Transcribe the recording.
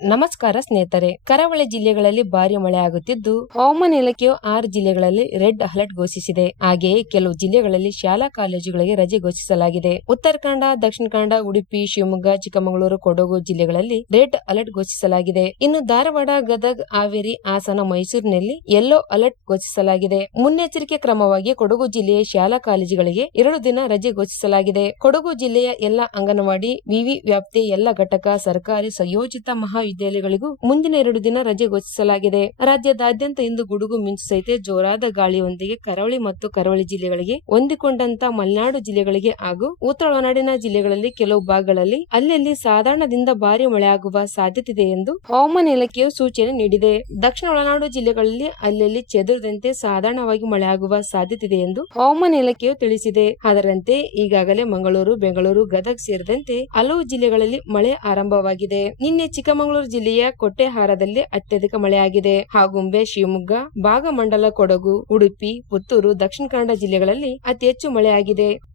ನಮಸ್ಕಾರ ಸ್ನೇಹಿತರೆ, ಕರಾವಳಿ ಜಿಲ್ಲೆಗಳಲ್ಲಿ ಭಾರಿ ಮಳೆ ಆಗುತ್ತಿದ್ದು, ಹವಾಮಾನ ಇಲಾಖೆಯು ಆರು ಜಿಲ್ಲೆಗಳಲ್ಲಿ ರೆಡ್ ಅಲರ್ಟ್ ಘೋಷಿಸಿದೆ. ಹಾಗೆಯೇ ಕೆಲವು ಜಿಲ್ಲೆಗಳಲ್ಲಿ ಶಾಲಾ ಕಾಲೇಜುಗಳಿಗೆ ರಜೆ ಘೋಷಿಸಲಾಗಿದೆ. ಉತ್ತರ ಕನ್ನಡ, ದಕ್ಷಿಣ ಕನ್ನಡ, ಉಡುಪಿ, ಶಿವಮೊಗ್ಗ, ಚಿಕ್ಕಮಗಳೂರು, ಕೊಡಗು ಜಿಲ್ಲೆಗಳಲ್ಲಿ ರೆಡ್ ಅಲರ್ಟ್ ಘೋಷಿಸಲಾಗಿದೆ. ಇನ್ನು ಧಾರವಾಡ, ಗದಗ್, ಹಾವೇರಿ, ಹಾಸನ, ಮೈಸೂರಿನಲ್ಲಿ ಯೆಲ್ಲೋ ಅಲರ್ಟ್ ಘೋಷಿಸಲಾಗಿದೆ. ಮುನ್ನೆಚ್ಚರಿಕೆ ಕ್ರಮವಾಗಿ ಕೊಡಗು ಜಿಲ್ಲೆಯ ಶಾಲಾ ಕಾಲೇಜುಗಳಿಗೆ ಎರಡು ದಿನ ರಜೆ ಘೋಷಿಸಲಾಗಿದೆ. ಕೊಡಗು ಜಿಲ್ಲೆಯ ಎಲ್ಲಾ ಅಂಗನವಾಡಿ, ವಿವಿ ವ್ಯಾಪ್ತಿಯ ಎಲ್ಲ ಘಟಕ, ಸರ್ಕಾರಿ, ಸಂಯೋಜಿತ ಮಹಾವಿದ್ಯಾಲಯಗಳಿಗೂ ಮುಂದಿನ ಎರಡು ದಿನ ರಜೆ ಘೋಷಿಸಲಾಗಿದೆ. ರಾಜ್ಯದಾದ್ಯಂತ ಇಂದು ಗುಡುಗು ಮಿಂಚು ಸಹಿತ ಜೋರಾದ ಗಾಳಿಯೊಂದಿಗೆ ಕರಾವಳಿ ಮತ್ತು ಕರಾವಳಿ ಜಿಲ್ಲೆಗಳಿಗೆ ಹೊಂದಿಕೊಂಡಂತ ಮಲೆನಾಡು ಜಿಲ್ಲೆಗಳಿಗೆ ಹಾಗೂ ಉತ್ತರ ಒಳನಾಡಿನ ಜಿಲ್ಲೆಗಳಲ್ಲಿ ಕೆಲವು ಭಾಗಗಳಲ್ಲಿ ಅಲ್ಲಲ್ಲಿ ಸಾಧಾರಣದಿಂದ ಭಾರಿ ಮಳೆಯಾಗುವ ಸಾಧ್ಯತೆ ಇದೆ ಎಂದು ಹವಾಮಾನ ಇಲಾಖೆಯು ಸೂಚನೆ ನೀಡಿದೆ. ದಕ್ಷಿಣ ಒಳನಾಡು ಜಿಲ್ಲೆಗಳಲ್ಲಿ ಅಲ್ಲಲ್ಲಿ ಚದುರದಂತೆ ಸಾಧಾರಣವಾಗಿ ಮಳೆಯಾಗುವ ಸಾಧ್ಯತೆ ಇದೆ ಎಂದು ಹವಾಮಾನ ಇಲಾಖೆಯು ತಿಳಿಸಿದೆ. ಅದರಂತೆ ಈಗಾಗಲೇ ಮಂಗಳೂರು, ಬೆಂಗಳೂರು, ಗದಗ್ ಸೇರಿದಂತೆ ಹಲವು ಜಿಲ್ಲೆಗಳಲ್ಲಿ ಮಳೆ ಆರಂಭವಾಗಿದೆ. ನಿನ್ನೆ ಚಿಕ್ಕಮಗಳೂರು ಜಿಲ್ಲೆಯ ಕೊಟ್ಟೆಹಾರದಲ್ಲಿ ಅತ್ಯಧಿಕ ಮಳೆಯಾಗಿದೆ. ಹಾಗುಂಬೆ, ಶಿವಮೊಗ್ಗ, ಭಾಗಮಂಡಲ, ಕೊಡಗು, ಉಡುಪಿ, ಪುತ್ತೂರು, ದಕ್ಷಿಣ ಕನ್ನಡ ಜಿಲ್ಲೆಗಳಲ್ಲಿ ಅತಿ ಹೆಚ್ಚು ಮಳೆಯಾಗಿದೆ.